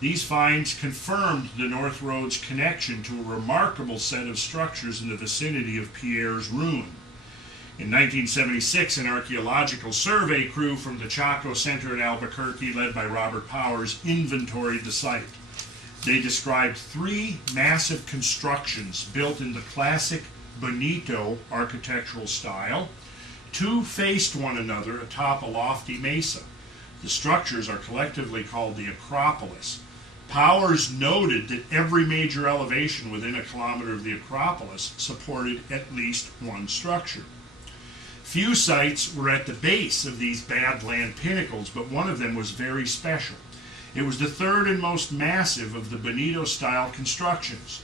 These finds confirmed the North Road's connection to a remarkable set of structures in the vicinity of Pierre's Ruin. In 1976, an archaeological survey crew from the Chaco Center in Albuquerque, led by Robert Powers, inventoried the site. They described 3 massive constructions built in the classic Bonito architectural style. 2 faced one another atop a lofty mesa. The structures are collectively called the Acropolis. Powers noted that every major elevation within a kilometer of the Acropolis supported at least one structure. Few sites were at the base of these Badland pinnacles, but one of them was very special. It was the 3rd and most massive of the Bonito-style constructions.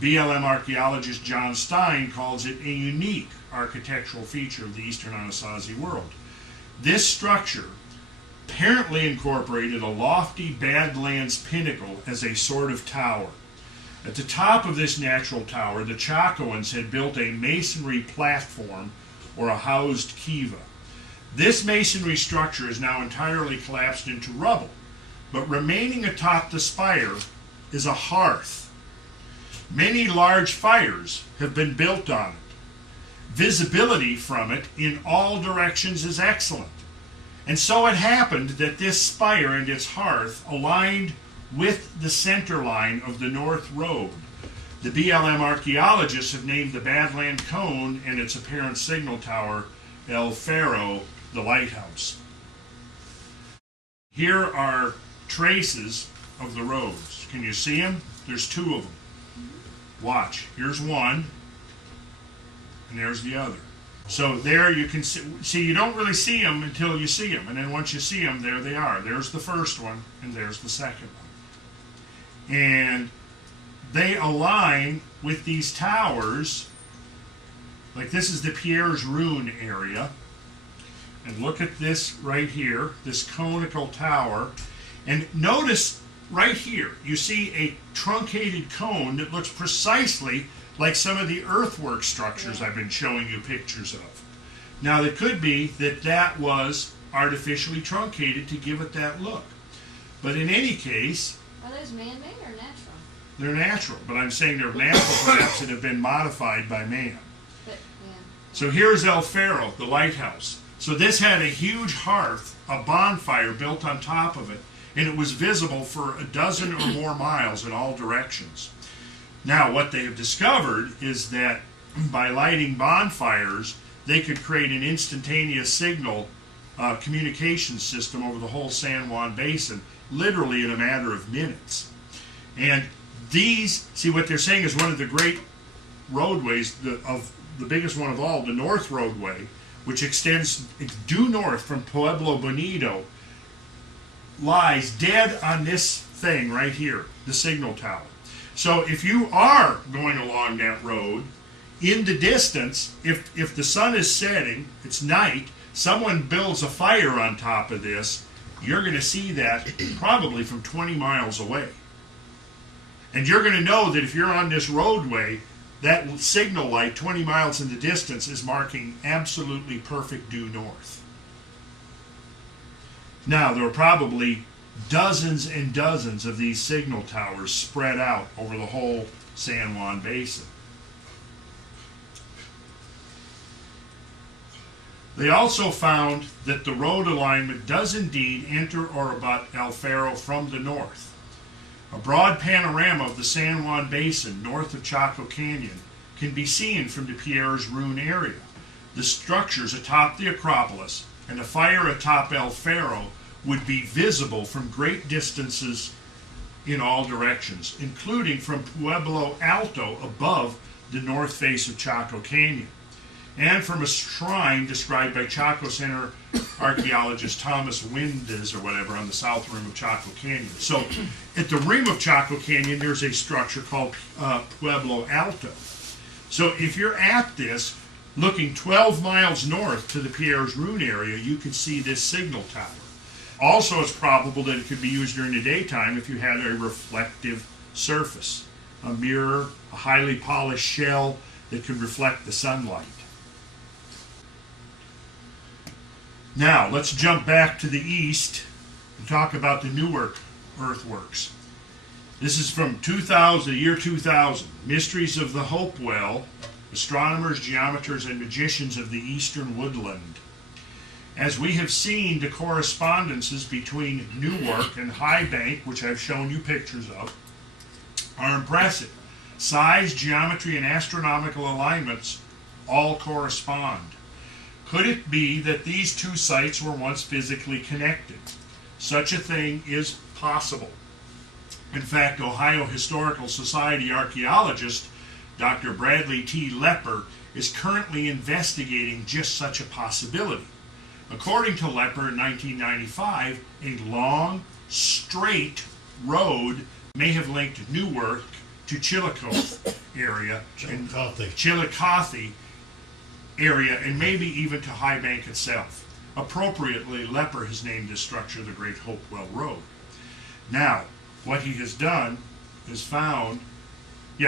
BLM archaeologist John Stein calls it a unique architectural feature of the eastern Anasazi world. This structure apparently incorporated a lofty Badlands pinnacle as a sort of tower. At the top of this natural tower, the Chacoans had built a masonry platform or a housed kiva. This masonry structure is now entirely collapsed into rubble, but remaining atop the spire is a hearth. Many large fires have been built on it. Visibility from it in all directions is excellent. And so it happened that this spire and its hearth aligned with the center line of the North Road. The BLM archaeologists have named the Badland Cone and its apparent signal tower El Faro, the Lighthouse. Here are traces of the roads. Can you see them? There's 2 of them. Watch. Here's one, and there's the other. So there you can see, you don't really see them until you see them, and then once you see them, there they are. There's the first one, and there's the second one. And they align with these towers, like this is the Pierre's Ruin area. And look at this right here, this conical tower. And notice right here, you see a truncated cone that looks precisely like some of the earthwork structures I've been showing you pictures of. Now, it could be that that was artificially truncated to give it that look. But in any case... Are those man-made or natural? They're natural, but I'm saying they're natural perhaps that have been modified by man. But, yeah. So here's El Faro, the lighthouse. So this had a huge hearth, a bonfire built on top of it, and it was visible for a dozen or more miles in all directions. Now, what they have discovered is that by lighting bonfires, they could create an instantaneous signal communication system over the whole San Juan Basin, literally in a matter of minutes. And these, see what they're saying is one of the great roadways, the biggest one of all, the North Roadway, which extends due north from Pueblo Bonito, lies dead on this thing right here, the signal tower. So if you are going along that road, in the distance, if the sun is setting, it's night, someone builds a fire on top of this, you're going to see that probably from 20 miles away. And you're going to know that if you're on this roadway, that signal light 20 miles in the distance is marking absolutely perfect due north. Now, there are probably dozens and dozens of these signal towers spread out over the whole San Juan Basin. They also found that the road alignment does indeed enter or abut El Faro from the north. A broad panorama of the San Juan Basin north of Chaco Canyon can be seen from the Pierre's Ruin area. The structures atop the Acropolis and a fire atop El Faro would be visible from great distances in all directions, including from Webelo Alto above the north face of Chaco Canyon, and from a shrine described by Chaco Center archaeologist Thomas Windes or whatever on the south rim of Chaco Canyon. So at the rim of Chaco Canyon, there's a structure called Pueblo Alto. So if you're at this, looking 12 miles north to the Pierre's Ruin area, you could see this signal tower. Also, it's probable that it could be used during the daytime if you had a reflective surface, a mirror, a highly polished shell that could reflect the sunlight. Now, let's jump back to the east and talk about the Newark Earthworks. This is from 2000, the year 2000. Mysteries of the Hopewell, Astronomers, Geometers, and Magicians of the Eastern Woodland. As we have seen, the correspondences between Newark and High Bank, which I've shown you pictures of, are impressive. Size, geometry, and astronomical alignments all correspond. Could it be that these two sites were once physically connected? Such a thing is possible. In fact, Ohio Historical Society archaeologist Dr. Bradley T. Lepper is currently investigating just such a possibility. According to Lepper in 1995, a long, straight road may have linked Newark to Chillicothe area, Chillicothe area, and maybe even to High Bank itself. Appropriately, Lepper has named this structure the Great Hopewell Road. Now, what he has done is found,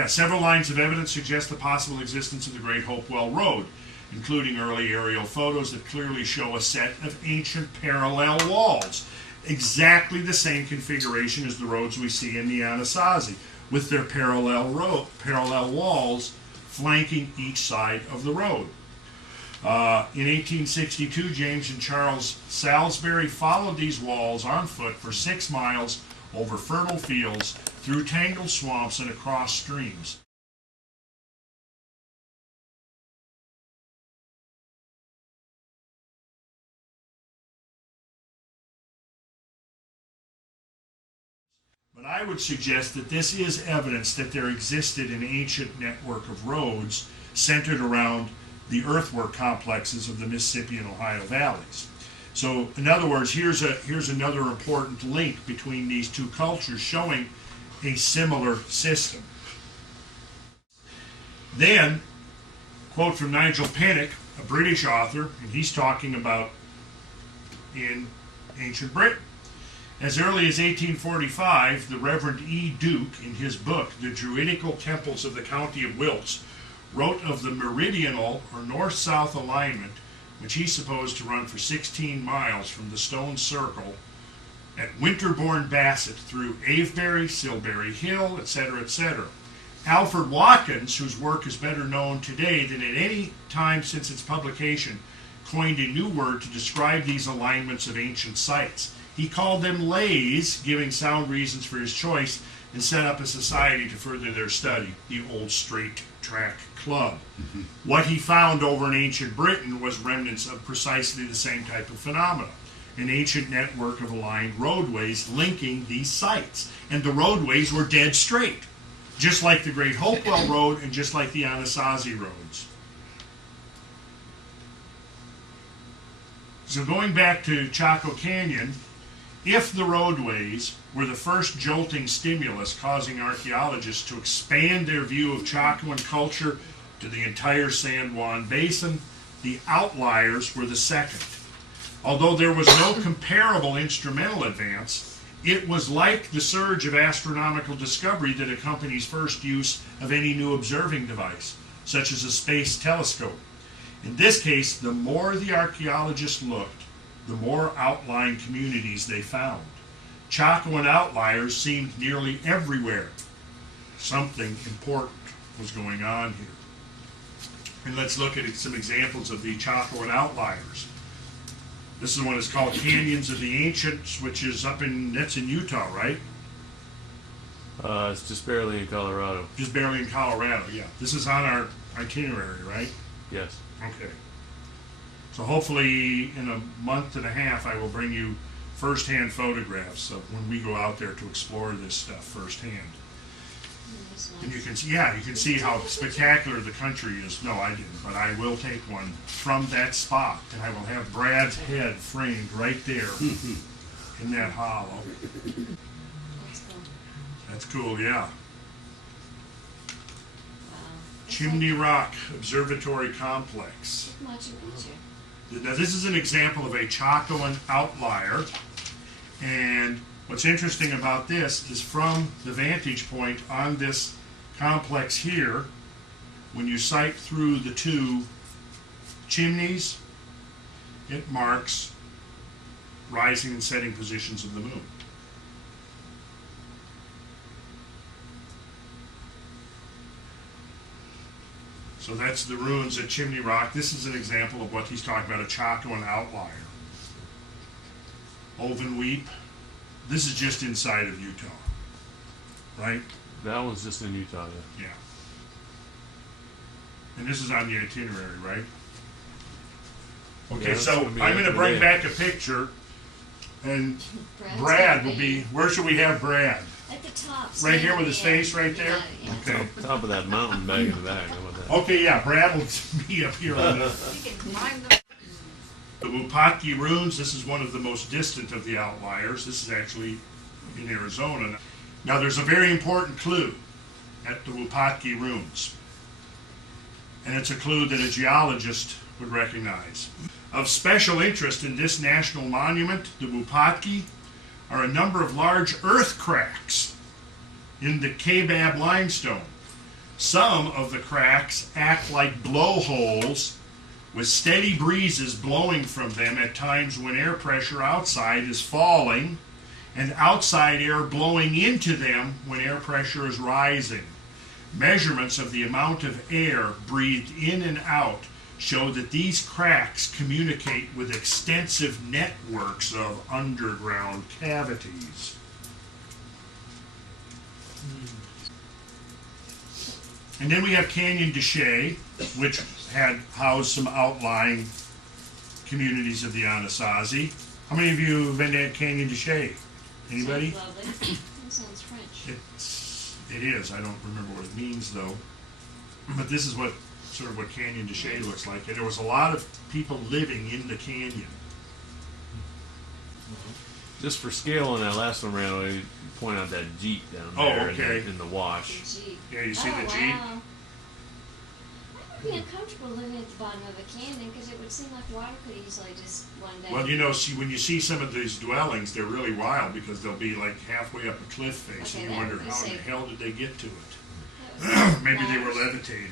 several lines of evidence suggest the possible existence of the Great Hopewell Road, including early aerial photos that clearly show a set of ancient parallel walls, exactly the same configuration as the roads we see in the Anasazi, with their parallel walls flanking each side of the road. In 1862, James and Charles Salisbury followed these walls on foot for 6 miles over fertile fields, through tangled swamps, and across streams. But I would suggest that this is evidence that there existed an ancient network of roads centered around the earthwork complexes of the Mississippi and Ohio valleys. So, in other words, here's another important link between these two cultures showing a similar system. Then, quote from Nigel Pennick, a British author, and he's talking about in ancient Britain. As early as 1845, the Reverend E. Duke, in his book, The Druidical Temples of the County of Wilts, wrote of the meridional or north-south alignment, which he supposed to run for 16 miles from the Stone Circle at Winterbourne Bassett through Avebury, Silbury Hill, etc., etc. Alfred Watkins, whose work is better known today than at any time since its publication, coined a new word to describe these alignments of ancient sites. He called them leys, giving sound reasons for his choice, and set up a society to further their study, the Old Straight Track Club. Mm-hmm. What he found over in ancient Britain was remnants of precisely the same type of phenomena, an ancient network of aligned roadways linking these sites. And the roadways were dead straight, just like the Great Hopewell Road and just like the Anasazi roads. So going back to Chaco Canyon, if the roadways were the first jolting stimulus causing archaeologists to expand their view of Chacoan culture to the entire San Juan Basin, the outliers were the second. Although there was no comparable instrumental advance, it was like the surge of astronomical discovery that accompanies first use of any new observing device, such as a space telescope. In this case, the more the archaeologists looked, the more outlying communities they found. Chacoan outliers seemed nearly everywhere. Something important was going on here. And let's look at some examples of the Chacoan outliers. This is one that's called Canyons of the Ancients, which is that's in Utah, right? It's just barely in Colorado. Just barely in Colorado, yeah. This is on our itinerary, right? Yes. Okay. So hopefully in a month and a half I will bring you first-hand photographs of when we go out there to explore this stuff firsthand. And you can see how spectacular the country is. No, I didn't, but I will take one from that spot, and I will have Brad's head framed right there in that hollow. That's cool, yeah. Wow. Chimney Rock Observatory Complex. Machu Picchu. Now this is an example of a Chacoan outlier, and what's interesting about this is from the vantage point on this complex here, when you sight through the two chimneys, it marks rising and setting positions of the moon. So that's the ruins at Chimney Rock. This is an example of what he's talking about, a Chaco and Outlier. Ovenweep. This is just inside of Utah, right? That one's just in Utah, yeah. Yeah. And this is on the itinerary, right? Okay, Yeah, so that's I'm gonna be going to it for bring the back a picture, and Brad's Brad gonna will be, where should we have Brad? at the top. Right here standing with his there. face right there? Yeah. Okay. Top of that mountain back in the back. How about that? Okay, yeah, Brad will be up here on the You can climb the Wupatki Ruins. This is one of the most distant of the outliers. This is actually in Arizona. Now there's a very important clue at the Wupatki Ruins. And it's a clue that a geologist would recognize. Of special interest in this national monument, the Wupatki, are a number of large earth cracks in the Kaibab limestone. Some of the cracks act like blowholes with steady breezes blowing from them at times when air pressure outside is falling and outside air blowing into them when air pressure is rising. Measurements of the amount of air breathed in and out show that these cracks communicate with extensive networks of underground cavities. And then we have Canyon de Chelly, which had housed some outlying communities of the Anasazi. How many of you have been to Canyon de Chelly? Anybody? Sounds lovely. That sounds French. It is. I don't remember what it means though. But this is what sort of what Canyon de Chelly looks like. And there was a lot of people living in the canyon. Just for scale on that last one, Randall, you point out that Jeep down Oh, there okay. in the wash. The Jeep. Yeah, you see Oh, the Jeep? wow. I would be uncomfortable living at the bottom of a canyon because it would seem like water could easily just one day. Well, you know, see, when you see some of these dwellings, they're really wild because they'll be like halfway up a cliff face, Okay, and you that wonder would be how in the safe. hell did they get to it? That was Maybe they were ladders. levitating.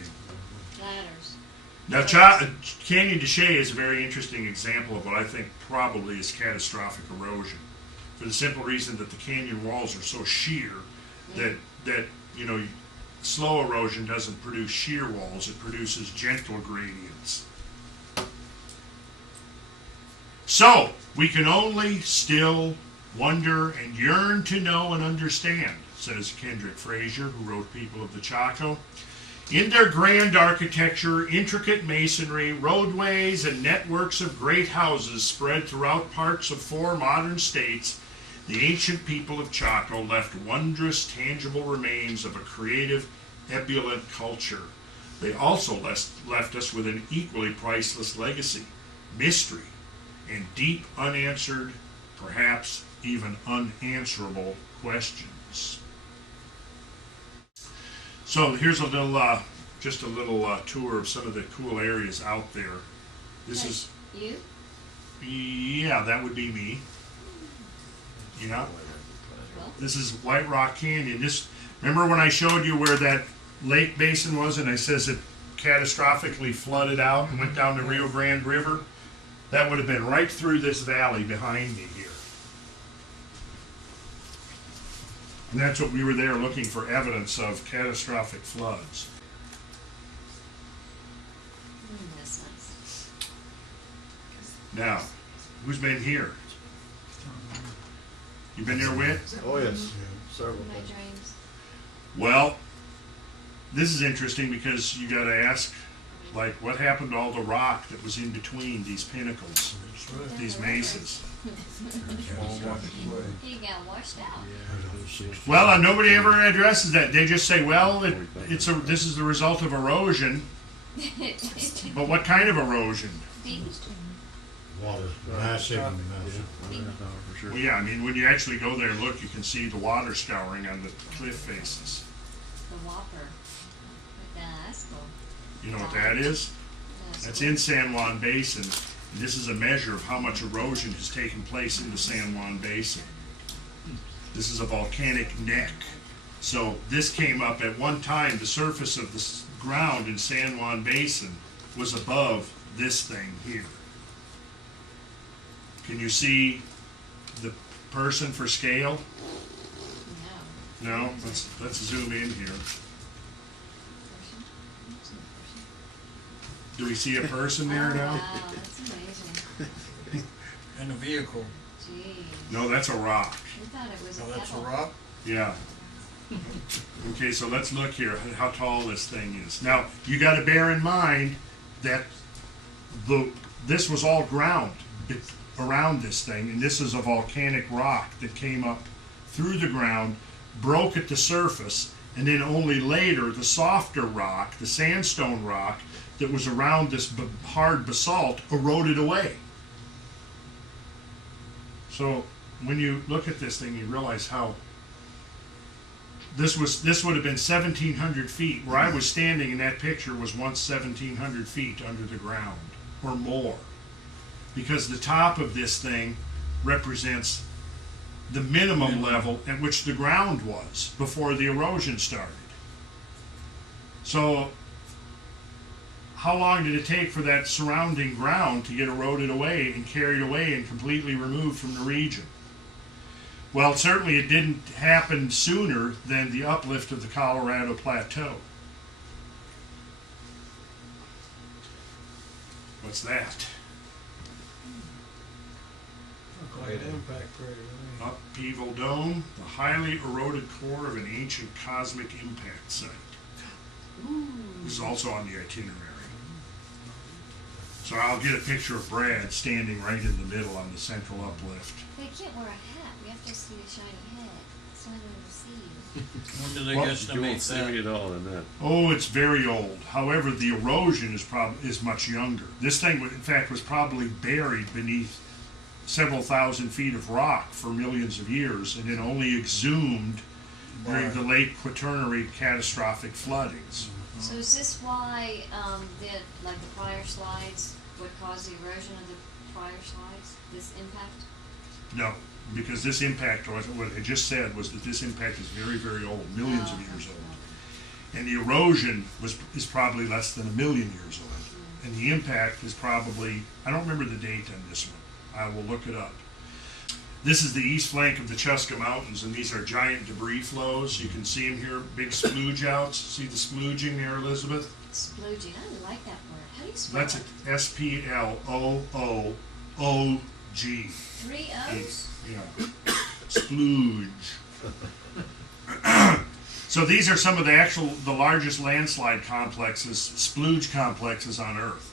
Ladders. Now, Canyon de Chelly is a very interesting example of what I think probably is catastrophic erosion, for the simple reason that the canyon walls are so sheer that you know, slow erosion doesn't produce shear walls; it produces gentle gradients. So we can only still wonder and yearn to know and understand, says Kendrick Frazier, who wrote People of the Chaco. In their grand architecture, intricate masonry, roadways, and networks of great houses spread throughout parts of 4 modern states, the ancient people of Chaco left wondrous, tangible remains of a creative, ebullient culture. They also left us with an equally priceless legacy, mystery, and deep unanswered, perhaps even unanswerable questions. So here's a little, just a little tour of some of the cool areas out there. This is, You? yeah, that would be me. Yeah. Well, This is White Rock Canyon. This, remember when I showed you where that lake basin was, and I says it catastrophically flooded out and went down the Rio Grande River? That would have been right through this valley behind me here. And that's what we were there looking for, evidence of catastrophic floods. that's nice. Now, who's been here? You been there, Whit? Oh, yes. Several My times. dreams. Well, this is interesting because you got to ask, like, what happened to all the rock that was in between these pinnacles, these mesas? He got washed out. Well, nobody ever addresses that. They just say, well, this is the result of erosion. But what kind of erosion? Deep. Water, massive, Well, yeah, I mean, when you actually go there and look, you can see the water scouring on the cliff faces. The Whopper. With the asphalt. You know what that is? That's in San Juan Basin. And this is a measure of how much erosion has taken place in the San Juan Basin. This is a volcanic neck. So this came up at one time. The surface of the ground in San Juan Basin was above this thing here. Can you see the person for scale? No. No? Let's zoom in here. Do we see a person there now? Wow, that's amazing. And a vehicle. Gee, No, that's a rock. we thought it was a Oh, that's a pebble. rock? Yeah. Okay, so let's look here how tall this thing is. Now, you got to bear in mind that this was all ground around this thing, and this is a volcanic rock that came up through the ground, broke at the surface, and then only later the softer rock, the sandstone rock that was around this hard basalt, eroded away. So when you look at this thing, you realize how this would have been 1,700 feet. Where I was standing in that picture was once 1,700 feet under the ground or more, because the top of this thing represents the minimum level at which the ground was before the erosion started. So how long did it take for that surrounding ground to get eroded away and carried away and completely removed from the region? Well, certainly it didn't happen sooner than the uplift of the Colorado Plateau. What's that? Quite an impact crater. Upheaval dome, the highly eroded core of an ancient cosmic impact site. This is also on the itinerary. So I'll get a picture of Brad standing right in the middle on the central uplift. They can't wear a hat. We have to see a shiny head. It's not going to see you. When do they Well, You won't guesstimate see me that? at all in that. Oh, it's very old. However, the erosion is much younger. This thing, in fact, was probably buried beneath several thousand feet of rock for millions of years, and it only exhumed during the late Quaternary catastrophic floodings. So is this why the prior slides would cause the erosion of the prior slides? This impact? No, because this impact, what I just said was that this impact is very, very old, millions of years old. And the erosion is probably less than 1 million years old. And the impact is probably, I don't remember the date on this one. I will look it up. This is the east flank of the Chuska Mountains, and these are giant debris flows. You can see them here, big splooge outs. See the splooging there, Elizabeth? Splooging. I like that word. How do you spell That's it? Sploog. 3 O's? Yeah. Splooge. So these are some of the largest landslide complexes, splooge complexes on Earth.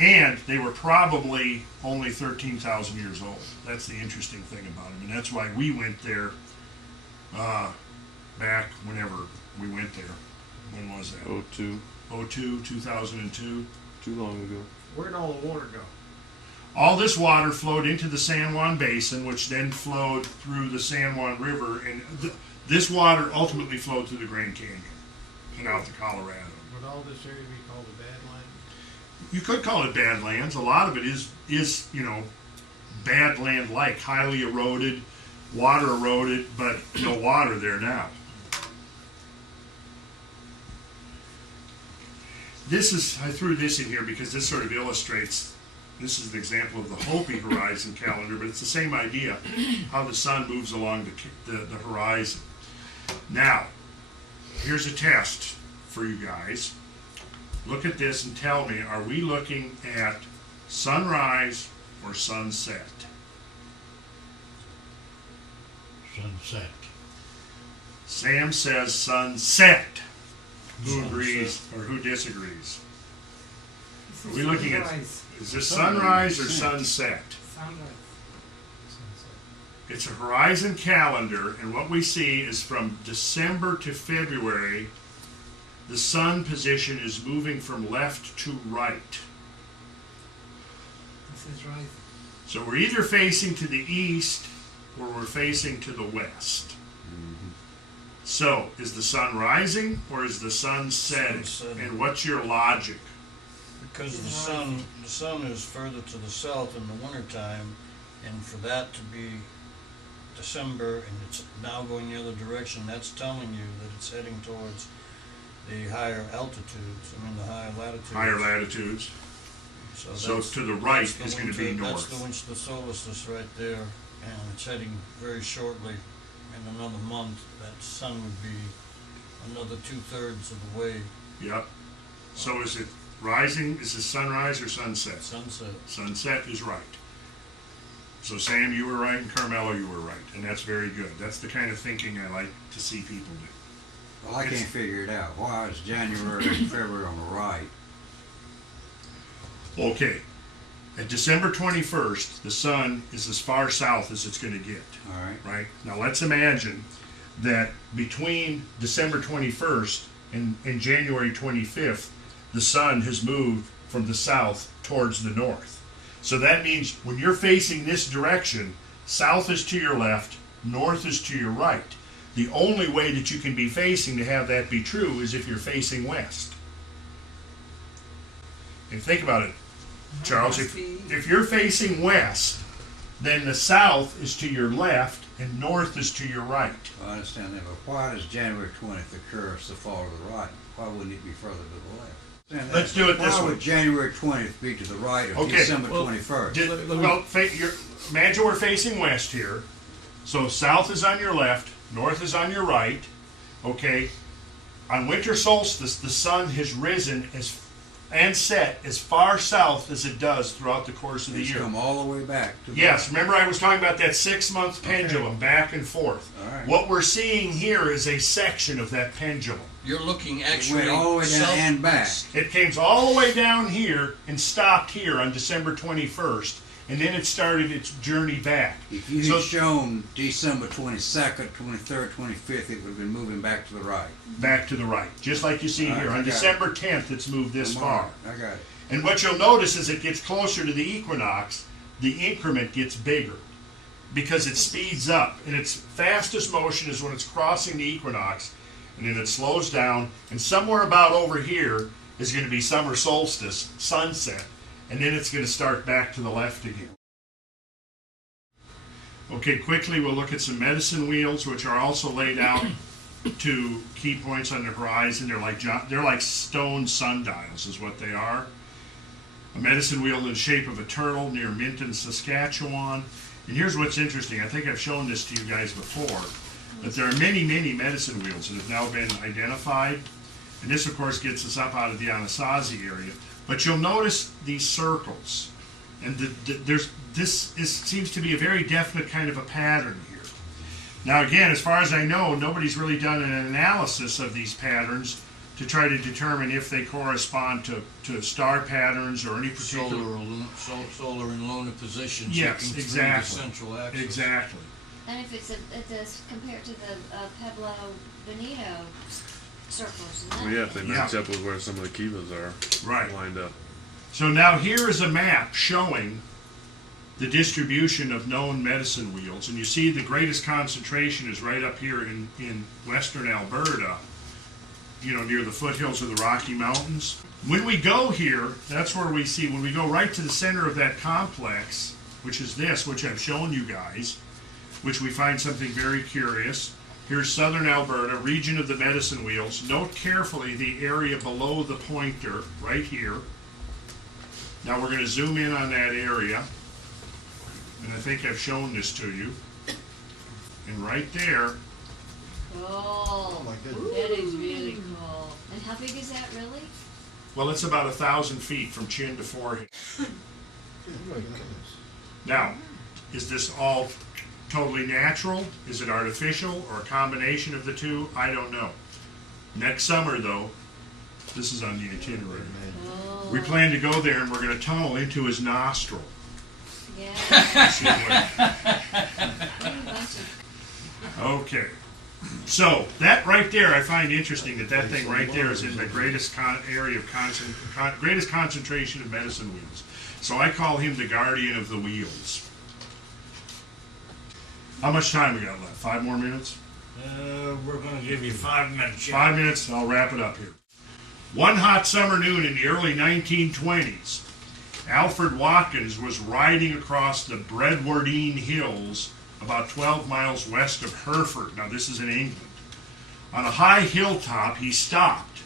And they were probably only 13,000 years old. That's the interesting thing about them. And that's why we went there back whenever we went there. When was that? 02, 2002. too long ago. Where'd all the water go? All this water flowed into the San Juan Basin, which then flowed through the San Juan River. And this water ultimately flowed through the Grand Canyon and out to Colorado. Would all this area be called the Badlands? You could call it Badlands. A lot of it is Badland-like, highly eroded, water eroded, but no water there now. I threw this in here because this sort of illustrates, this is an example of the Hopi horizon calendar, but it's the same idea, how the sun moves along the horizon. Now, here's a test for you guys. Look at this and tell me, are we looking at sunrise or sunset? Sunset. Sam says sunset. Who agrees or who disagrees? Are we looking at, is this sunrise or sunset? It's a horizon calendar, and what we see is from December to February, the sun position is moving from left to right. This is right. So we're either facing to the east or we're facing to the west. So, is the sun rising or is the sun setting? Setting. And what's your logic? Because the sun is further to the south in the wintertime, and for that to be December and it's now going the other direction, that's telling you that it's heading towards the higher altitudes, the higher latitudes. Higher latitudes. So that's- to the right that's the is going to be winter- north. That's the solstice right there, and it's heading very shortly. In another month, that sun would be another 2/3 of the way. Yep. So is it rising, is it sunrise or sunset? Sunset. Sunset is right. So Sam, you were right, and Carmelo, you were right, and that's very good. That's the kind of thinking I like to see people do. Well, I can't figure it out. Why is January and February on the right? Okay, at December 21st, the sun is as far south as it's going to get, All right. right? Now let's imagine that between December 21st and January 25th, the sun has moved from the south towards the north. So that means when you're facing this direction, south is to your left, north is to your right. The only way that you can be facing to have that be true is if you're facing west. And think about it, Charles, if you're facing west, then the south is to your left and north is to your right. Well, I understand that, but why does January 20th occur so far to the right? Why wouldn't it be further to the left? Let's do it this Why way. would January 20th be to the right of Okay, December well, 21st? Well, imagine we're facing west here. So south is on your left, north is on your right. Okay. On winter solstice, the sun has risen and set as far south as it does throughout the course of the It's year. come all the way back to the Yes, remember I was talking about that 6-month pendulum back and forth. All right. What we're seeing here is a section of that pendulum. You're looking It actually went all the way down and back. It came all the way down here and stopped here on December 21st, and then it started its journey back. If you So- had shown December 22nd, 23rd, 25th, it would have been moving back to the right. Back to the right, just like you see All right, here. I On got it. December 10th, it's moved this I'm far. all right. I got it. And what you'll notice as it gets closer to the equinox, the increment gets bigger because it speeds up. And its fastest motion is when it's crossing the equinox, and then it slows down. And somewhere about over here is going to be summer solstice, sunset, and then it's going to start back to the left again. Okay, quickly we'll look at some medicine wheels, which are also laid out to key points on the horizon. They're like stone sundials, is what they are. A medicine wheel in the shape of a turtle near Minton, Saskatchewan. And here's what's interesting. I think I've shown this to you guys before, but there are many, many medicine wheels that have now been identified. And this, of course, gets us up out of the Anasazi area. But you'll notice these circles. And seems to be a very definite kind of a pattern here. Now, again, as far as I know, nobody's really done an analysis of these patterns to try to determine if they correspond to star patterns or any particular... solar and lunar positions. Yes, looking exactly. Through the central axis. Exactly. And if it's compared to the Pueblo Bonito circles. And Well, yeah, if they match Yeah. up with where some of the kivas are Right. lined up. So now here is a map showing the distribution of known medicine wheels. And you see the greatest concentration is right up here in western Alberta, near the foothills of the Rocky Mountains. When we go here, that's where we see, when we go right to the center of that complex, which is this, which I've shown you guys, which we find something very curious. Here's southern Alberta, region of the medicine wheels. Note carefully the area below the pointer, right here. Now we're going to zoom in on that area. And I think I've shown this to you. And right there, Oh, my goodness. that is really cool. And how big is that really? well, it's about 1,000 feet from chin to forehead. Oh my goodness. Now, is this all totally natural? Is it artificial or a combination of the two? I don't know. Next summer, though, this is on the itinerary. Oh. We plan to go there and we're going to tunnel into his nostril. Yeah. See what- Okay. So that right there, I find interesting that thing right there is in the greatest area of greatest concentration of medicine wheels. So I call him the guardian of the wheels. How much time we got left? 5 more minutes? We're going to give you 5 minutes. 5 minutes, and I'll wrap it up here. One hot summer noon in the early 1920s, Alfred Watkins was riding across the Bredwardine Hills about 12 miles west of Hereford. Now this is in England. On a high hilltop, he stopped,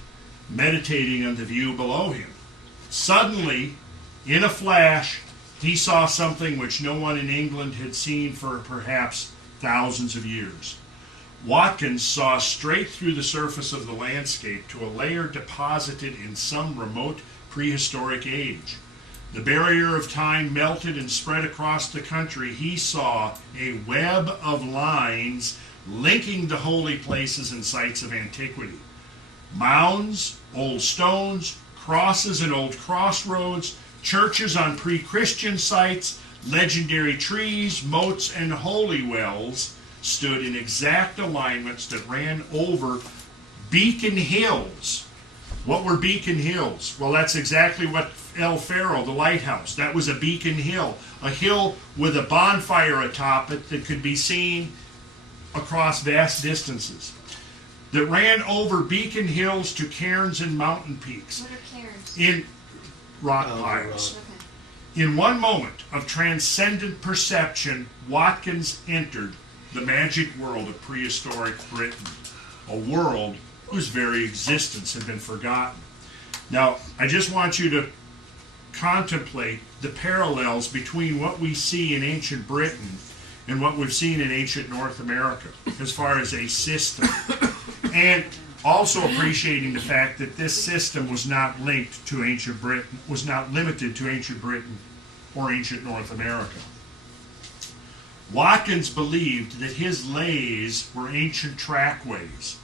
meditating on the view below him. Suddenly, in a flash, he saw something which no one in England had seen for perhaps thousands of years. Watkins saw straight through the surface of the landscape to a layer deposited in some remote prehistoric age. The barrier of time melted and spread across the country. He saw a web of lines linking the holy places and sites of antiquity. Mounds, old stones, crosses and old crossroads, churches on pre-Christian sites, legendary trees, moats, and holy wells stood in exact alignments that ran over beacon hills. What were beacon hills? Well, that's exactly what El Faro, the lighthouse, that was a beacon hill. A hill with a bonfire atop it that could be seen across vast distances. That ran over beacon hills to cairns and mountain peaks. What are cairns? In rock piles. Okay. In one moment of transcendent perception, Watkins entered the magic world of prehistoric Britain, a world whose very existence had been forgotten. Now, I just want you to contemplate the parallels between what we see in ancient Britain and what we've seen in ancient North America as far as a system. And also appreciating the fact that this system was not linked to ancient Britain, was not limited to ancient Britain or ancient North America. Watkins believed that his leys were ancient trackways,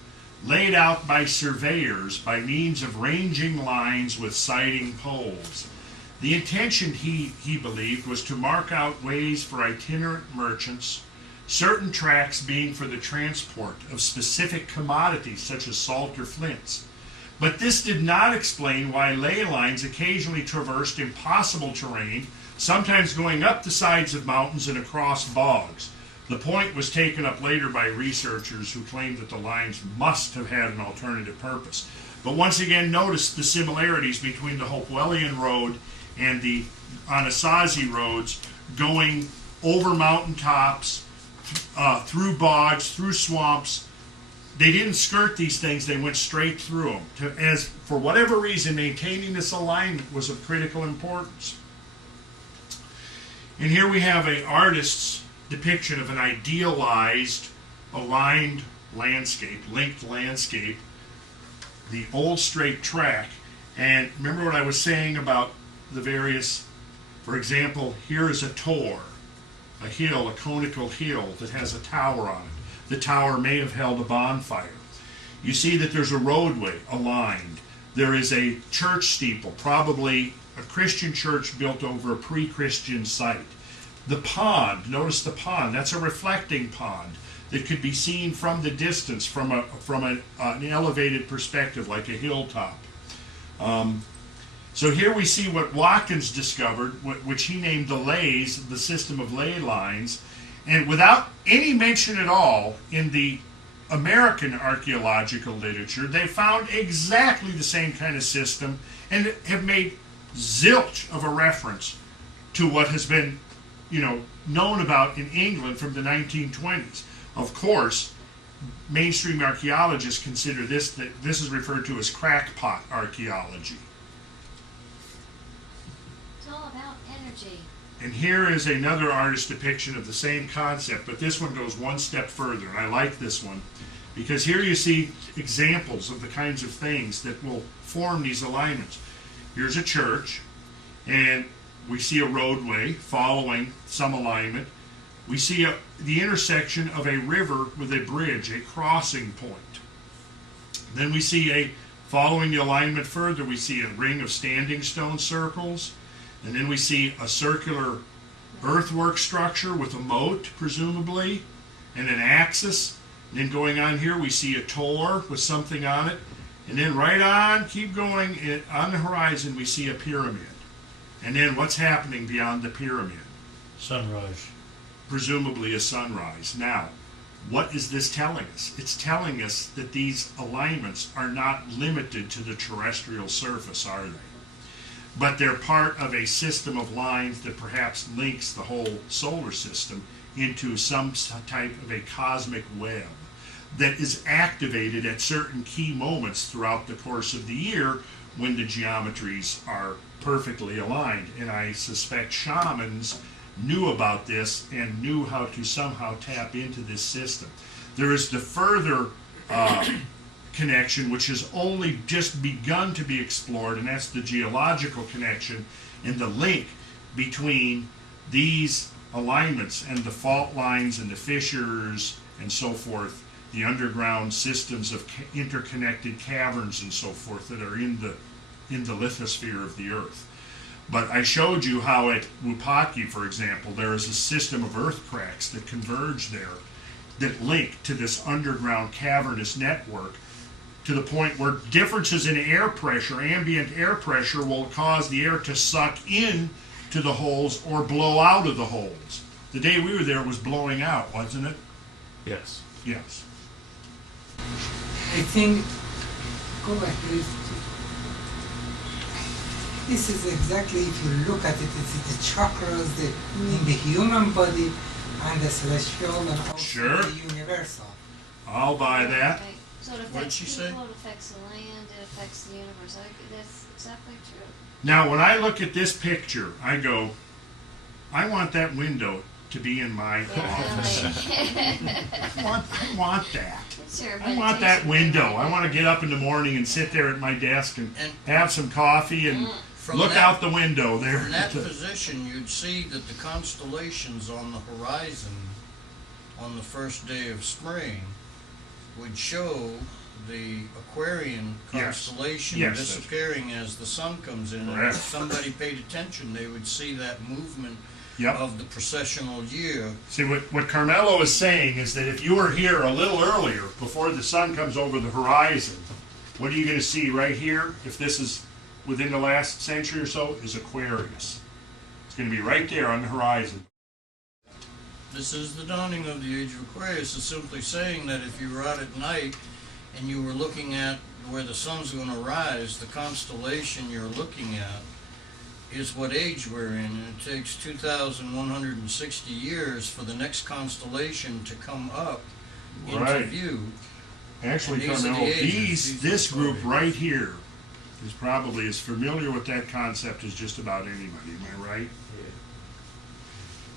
laid out by surveyors by means of ranging lines with sighting poles. The intention, he believed, was to mark out ways for itinerant merchants, certain tracks being for the transport of specific commodities such as salt or flints. But this did not explain why ley lines occasionally traversed impossible terrain, sometimes going up the sides of mountains and across bogs. The point was taken up later by researchers who claimed that the lines must have had an alternative purpose. But once again, notice the similarities between the Hopewellian Road and the Anasazi roads going over mountaintops, through bogs, through swamps. They didn't skirt these things, they went straight through them. As for whatever reason, maintaining this alignment was of critical importance. And here we have an artist's depiction of an idealized, aligned landscape, linked landscape, the old straight track. And remember what I was saying about the various, for example, here is a tor, a hill, a conical hill that has a tower on it. The tower may have held a bonfire. You see that there's a roadway aligned. There is a church steeple, probably a Christian church built over a pre-Christian site. The pond, notice the pond, that's a reflecting pond that could be seen from the distance, from an elevated perspective, like a hilltop. So here we see what Watkins discovered, which he named the leys, the system of ley lines, and without any mention at all in the American archaeological literature, they found exactly the same kind of system and have made zilch of a reference to what has been, known about in England from the 1920s. Of course, mainstream archaeologists consider that this is referred to as crackpot archaeology. It's all about energy. And here is another artist's depiction of the same concept, but this one goes one step further, and I like this one, because here you see examples of the kinds of things that will form these alignments. Here's a church, and we see a roadway following some alignment. We see the intersection of a river with a bridge, a crossing point. Then we see following the alignment further, we see a ring of standing stone circles. And then we see a circular earthwork structure with a moat, presumably, and an axis. And then going on here, we see a tor with something on it. And then right on, keep going, on the horizon, we see a pyramid. And then what's happening beyond the pyramid? Sunrise. Presumably a sunrise. Now, what is this telling us? It's telling us that these alignments are not limited to the terrestrial surface, are they? But they're part of a system of lines that perhaps links the whole solar system into some type of a cosmic web that is activated at certain key moments throughout the course of the year when the geometries are perfectly aligned. And I suspect shamans knew about this and knew how to somehow tap into this system. There is the further connection, which has only just begun to be explored, and that's the geological connection and the link between these alignments and the fault lines and the fissures and so forth, the underground systems of interconnected caverns and so forth that are in the lithosphere of the Earth. But I showed you how at Wupatki, for example, there is a system of earth cracks that converge there that link to this underground cavernous network, to the point where differences in air pressure, ambient air pressure, will cause the air to suck in to the holes or blow out of the holes. The day we were there, it was blowing out, wasn't it? Yes. Yes. I think, go back please. This is exactly, if you look at it, it's the chakras in the human body and the celestial and also Sure. the universal. I'll buy that. Right. So it What did affects she people, say? it affects the land, it affects the universe. That's exactly true. Now, when I look at this picture, I go, I want that window to be in my office. I want that. It's your I want that meditation window. room. I want to get up in the morning and sit there at my desk and And have some coffee and from look that- out the window there. From that position, you'd see that the constellations on the horizon on the first day of spring would show the Aquarian Yes. constellation Yes, disappearing as the sun comes in. And Correct. if somebody paid attention, they would see that movement Yep. of the processional year. See, what Carmelo is saying is that if you were here a little earlier, before the sun comes over the horizon, what are you going to see right here, if this is within the last century or so, is Aquarius. It's going to be right there on the horizon. This is the dawning of the age of Aquarius. It's simply saying that if you were out at night and you were looking at where the sun's going to rise, the constellation you're looking at is what age we're in. And it takes 2,160 years for the next constellation to come up into Right. view. Actually, And these are the Carmelo, ages. this These are the group ages. right here is probably as familiar with that concept as just about anybody. Am I right?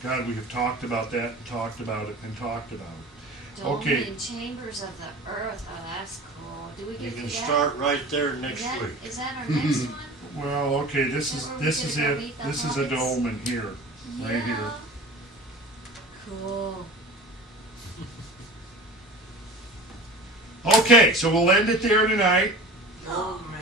God, we have talked about that and talked about it and talked about it. Okay. Dome and chambers of the earth. Oh, that's cool. Do we You get can to start right there next that? week. Is that our next one? Well, okay, this is Is that where we this is gonna go it. meet the This is a hobbits? dome in here, right here. Yeah. Cool. Okay, so we'll end it there tonight. Oh man.